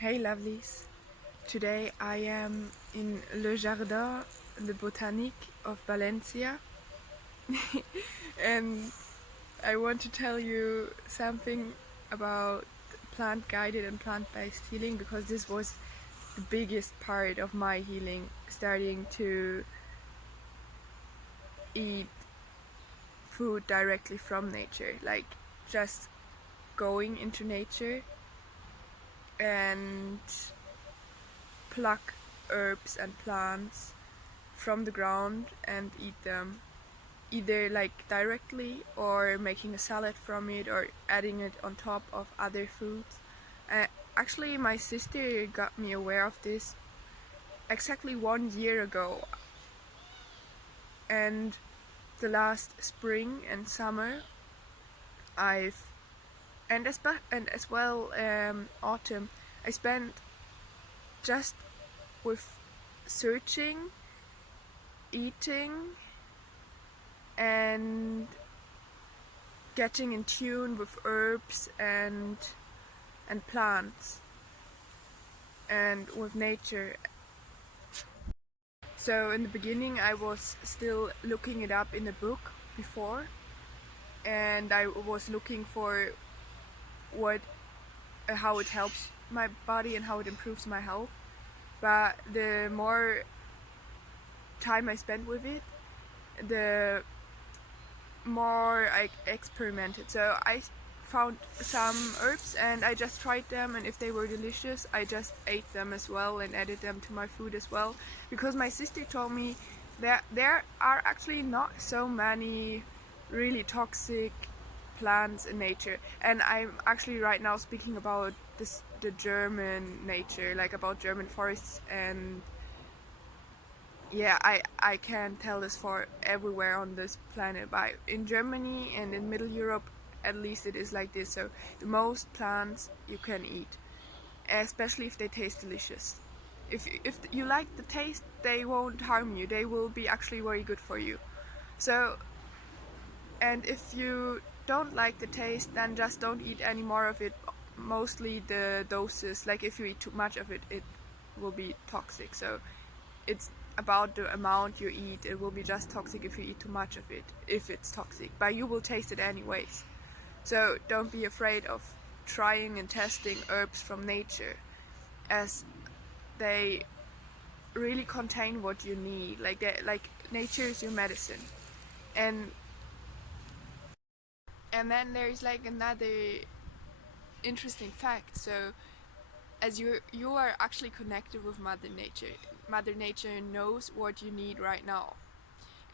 Hey lovelies, today I am in Le Jardin, the botanic of Valencia, and I want to tell you something about plant guided and plant based healing because this was the biggest part of my healing, starting to eat food directly from nature, like just going into nature and pluck herbs and plants from the ground and eat them, either like directly or making a salad from it or adding it on top of other foods. Uh, Actually, my sister got me aware of this exactly 1 year ago, and the last spring and summer, I've and as well autumn, I spent just with searching, eating, and getting in tune with herbs and plants and with nature. So in the beginning I was still looking it up in a book before, and I was looking for what how it helps my body and how it improves my health. But the more time I spent with it, the more I experimented. So I found some herbs and I just tried them, and if they were delicious I just ate them as well and added them to my food as well, because my sister told me that there are actually not so many really toxic plants in nature. And I'm actually right now speaking about the German nature, like about German forests. And yeah, I can tell this for everywhere on this planet, but in Germany and in Middle Europe at least it is like this. So the most plants you can eat, especially if they taste delicious. If you like the taste, they won't harm you. They will be actually very good for you. So, and if you don't like the taste, then just don't eat any more of it. Mostly the doses, like if you eat too much of it, it will be toxic. So it's about the amount you eat. It will be just toxic if you eat too much of it, if it's toxic, but you will taste it anyways. So don't be afraid of trying and testing herbs from nature, as they really contain what you need. Like nature is your medicine. and and then there's like another interesting fact. So as you are actually connected with Mother Nature knows what you need right now.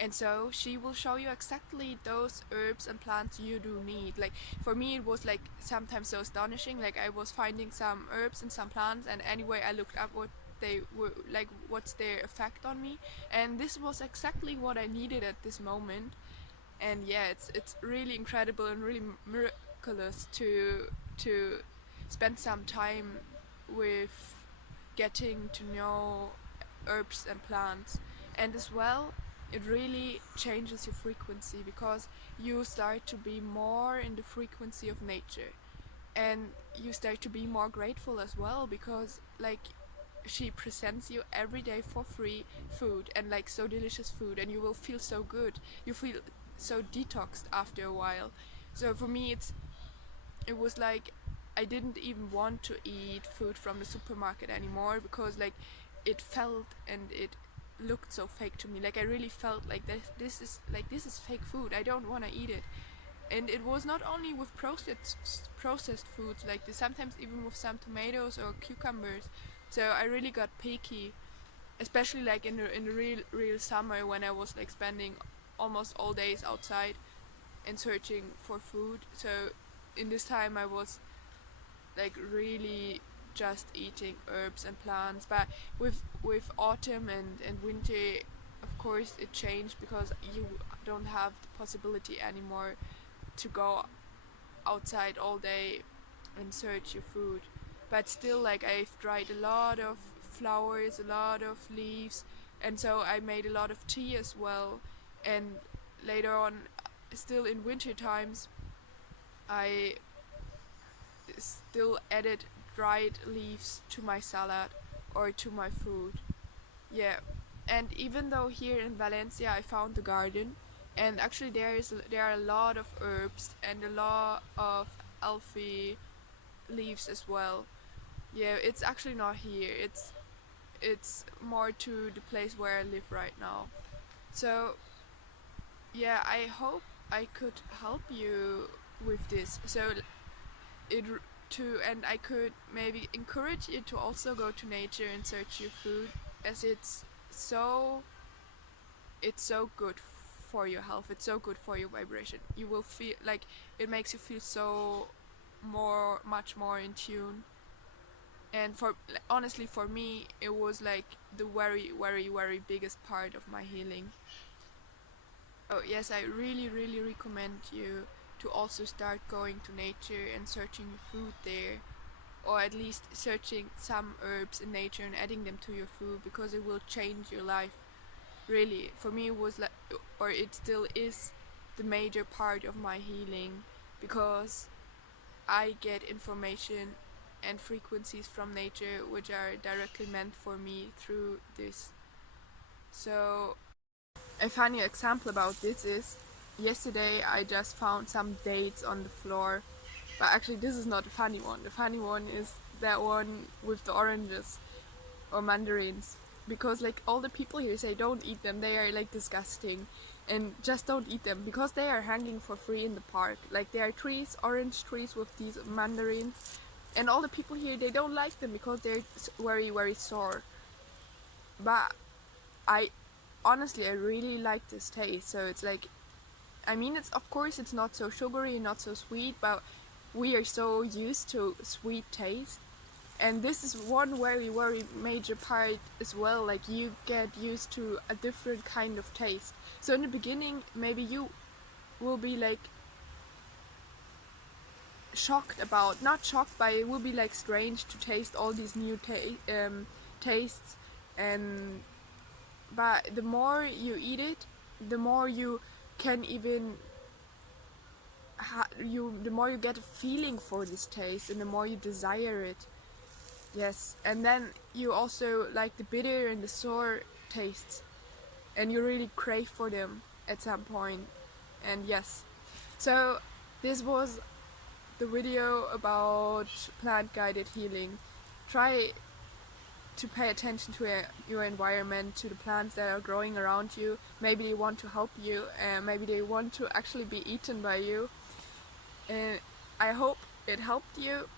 And so she will show you exactly those herbs and plants you do need. Like for me it was like sometimes so astonishing, like I was finding some herbs and some plants, and anyway I looked up what they were like, what's their effect on me, and this was exactly what I needed at this moment. And yeah, it's really incredible and really miraculous to spend some time with getting to know herbs and plants. And as well, it really changes your frequency, because you start to be more in the frequency of nature, and you start to be more grateful as well, because like she presents you every day for free food, and like so delicious food, and you will feel so good. You feel so detoxed after a while. So for me it was like I didn't even want to eat food from the supermarket anymore, because like it felt and it looked so fake to me. Like I really felt like this is fake food. I don't want to eat it. And it was not only with processed foods like this, sometimes even with some tomatoes or cucumbers. So I really got picky, especially like in the real summer, when I was like spending almost all days outside and searching for food. So in this time I was like really just eating herbs and plants. But with autumn and winter, of course it changed, because you don't have the possibility anymore to go outside all day and search your food. But still, like I've tried a lot of flowers, a lot of leaves, and so I made a lot of tea as well. And later on, still in winter times, I still added dried leaves to my salad or to my food. Yeah, and even though here in Valencia I found the garden, and actually there are a lot of herbs and a lot of alfie leaves as well. Yeah, it's actually not here. It's more to the place where I live right now. So yeah, I hope I could help you with this. So it to and I could maybe encourage you to also go to nature and search your food, as it's so good for your health. It's so good for your vibration. You will feel like it makes you feel so much more in tune. And honestly, for me, it was like the very biggest part of my healing. Oh yes, I really recommend you to also start going to nature and searching food there, or at least searching some herbs in nature and adding them to your food, because it will change your life. Really, for me it was like, or it still is, the major part of my healing, because I get information and frequencies from nature which are directly meant for me through this. So a funny example about this is, yesterday I just found some dates on the floor, but actually this is not the funny one. The funny one is that one with the oranges or mandarins, because like all the people here say don't eat them, they are like disgusting, and just don't eat them because they are hanging for free in the park. Like there are trees, orange trees with these mandarins, and all the people here, they don't like them because they're very sour. But I honestly, I really like this taste. So it's like, I mean, it's, of course it's not so sugary, not so sweet, but we are so used to sweet taste, and this is one very major part as well. Like you get used to a different kind of taste. So in the beginning maybe you will be like shocked about, not shocked, but it will be like strange to taste all these new tastes. And but the more you eat it, the more you can even the more you get a feeling for this taste, and the more you desire it. Yes, and then you also like the bitter and the sour tastes, and you really crave for them at some point. And yes, so this was the video about plant guided healing. Try to pay attention to your environment, to the plants that are growing around you. Maybe they want to help you, and maybe they want to actually be eaten by you. And I hope it helped you.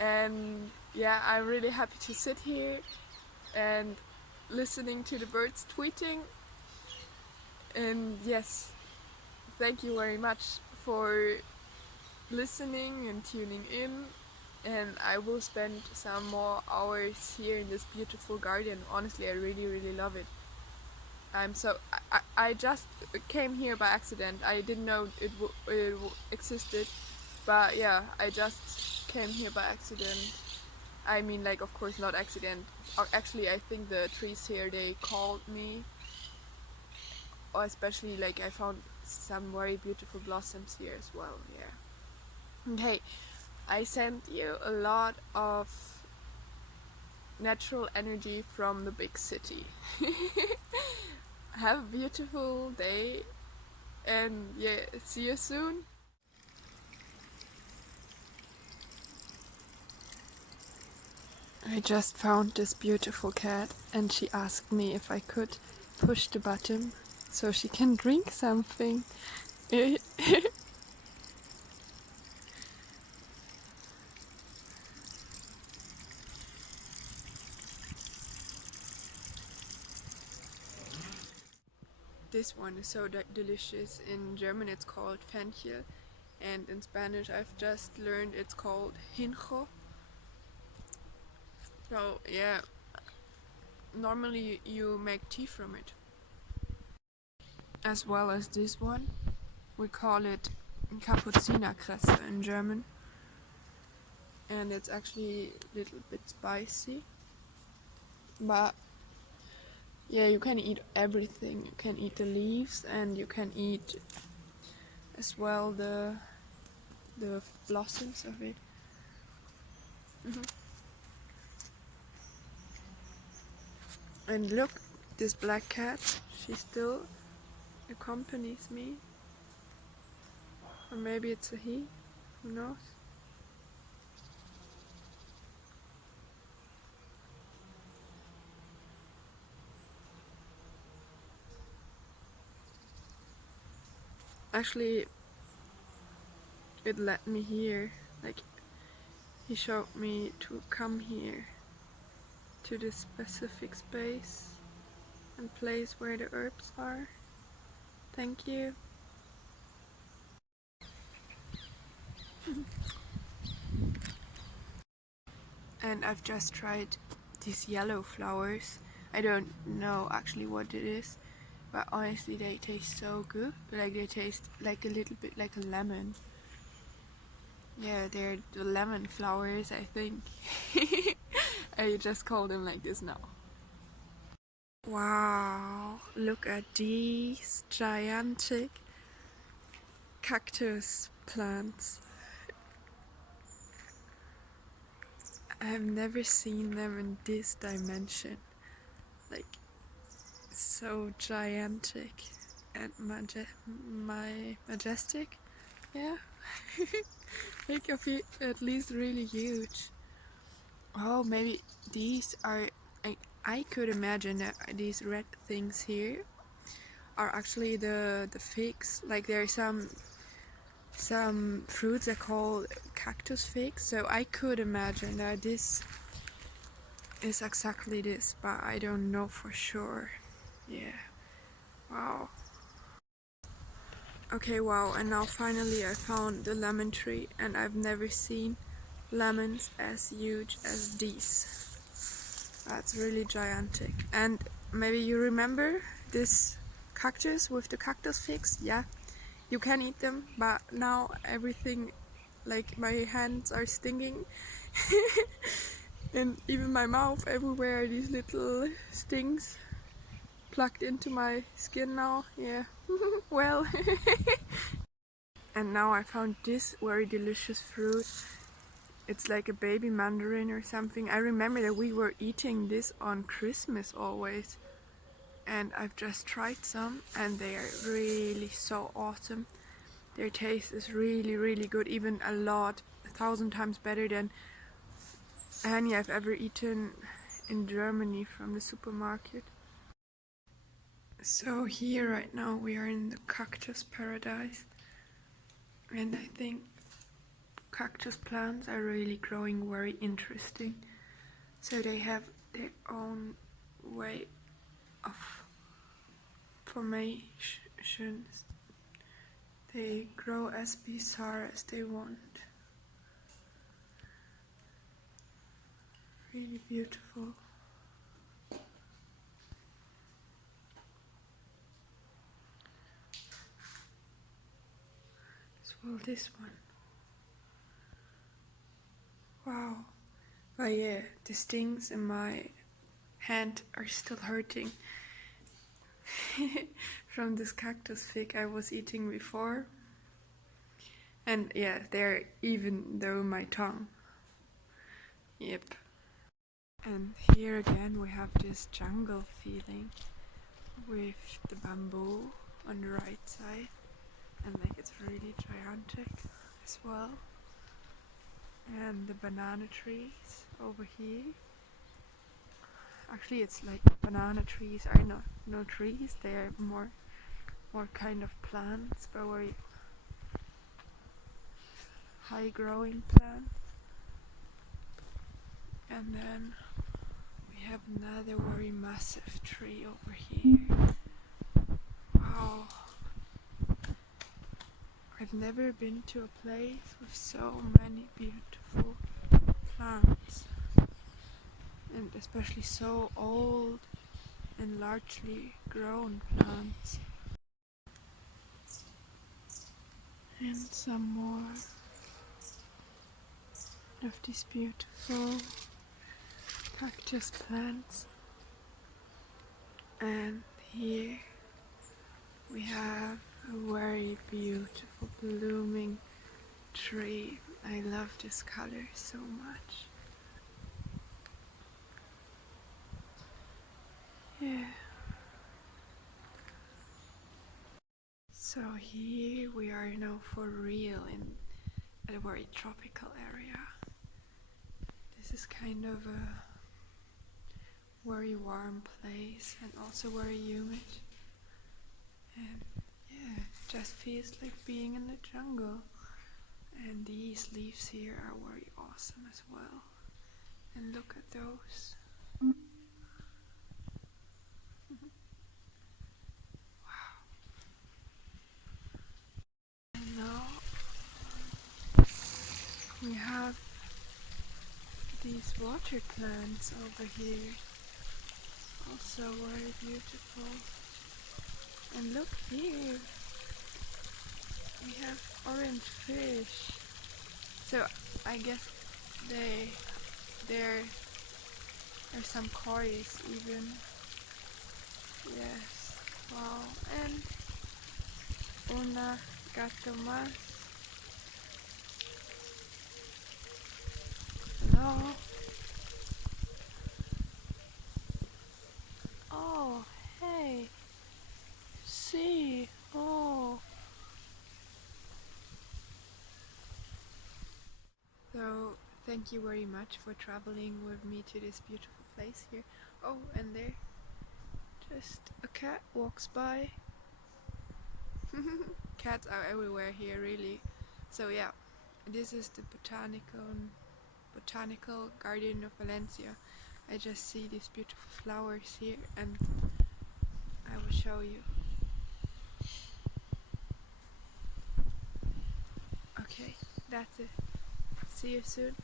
And yeah, I'm really happy to sit here and listening to the birds tweeting. And yes, thank you very much for listening and tuning in. And I will spend some more hours here in this beautiful garden. Honestly, I really love it. I just came here by accident. I didn't know it existed, but yeah, I just came here by accident. I mean, like, of course not accident. Actually, I think the trees here, they called me, or especially like I found some very beautiful blossoms here as well. Yeah. Okay, I sent you a lot of natural energy from the big city. Have a beautiful day, and yeah, see you soon. I just found this beautiful cat, and she asked me if I could push the button so she can drink something. This one is so delicious. In German it's called fenchel, and in Spanish I've just learned it's called hinjo. So yeah, normally you make tea from it. As well as this one. We call it Kapuzinerkresse in German. And it's actually a little bit spicy. But yeah, you can eat everything. You can eat the leaves, and you can eat as well the blossoms of it. And look, this black cat, she still accompanies me. Or maybe it's a he, who knows? Actually, it led me here, like he showed me to come here to this specific space and place where the herbs are. Thank you. And I've just tried these yellow flowers. I don't know actually what it is, but honestly they taste so good. Like they taste like a little bit like a lemon. Yeah, they're the lemon flowers, I think. I just call them like this now. Wow, look at these gigantic cactus plants. I've never seen them in this dimension. Like, so gigantic and majestic. Yeah. Like at least really huge. Oh, maybe these are. I could imagine that these red things here are actually the figs. Like there are some fruits are called cactus figs. So I could imagine that this is exactly this, but I don't know for sure. Yeah. Wow. Okay, wow, and now finally I found the lemon tree, and I've never seen lemons as huge as these. That's really gigantic. And maybe you remember this cactus with the cactus figs? Yeah, you can eat them, but now everything, like my hands are stinging. And even my mouth, everywhere are these little stings plugged into my skin now. Yeah. Well. And now I found this very delicious fruit. It's like a baby mandarin or something. I remember that we were eating this on Christmas always. And I've just tried some and they are really so awesome. Their taste is really, really good. Even a lot, 1,000 times better than any I've ever eaten in Germany from the supermarket. So here right now we are in the Cactus Paradise. And I think cactus plants are really growing very interesting. So they have their own way of formations. They grow as bizarre as they want. Really beautiful. As well this one. Wow. But yeah, the stings in my hand are still hurting from this cactus fig I was eating before. And yeah, they're even though my tongue. Yep. And here again we have this jungle feeling with the bamboo on the right side, and like it's really gigantic as well. And the banana trees over here. Actually it's like banana trees are not no trees, they are more kind of plants, but very high growing plants. And then we have another very massive tree over here. Wow. I've never been to a place with so many beautiful plants. And especially so old and largely grown plants. And some more of these beautiful cactus plants. And here we have a very beautiful blooming tree. I love this color so much. Yeah. So here we are now for real in a very tropical area. This is kind of a very warm place and also very humid. And yeah, it just feels like being in the jungle. And these leaves here are very awesome as well. And look at those. Wow. And now we have these water plants over here. Also very beautiful. And look here. We have orange fish. So I guess there are some cories even. Yes. Wow. And una gato más. Hello. Oh, hey. See. Oh. So, thank you very much for traveling with me to this beautiful place here. Oh, and there just a cat walks by. Cats are everywhere here, really. So yeah, this is the botanical garden of Valencia. I just see these beautiful flowers here, and I will show you. Okay, that's it. See you soon.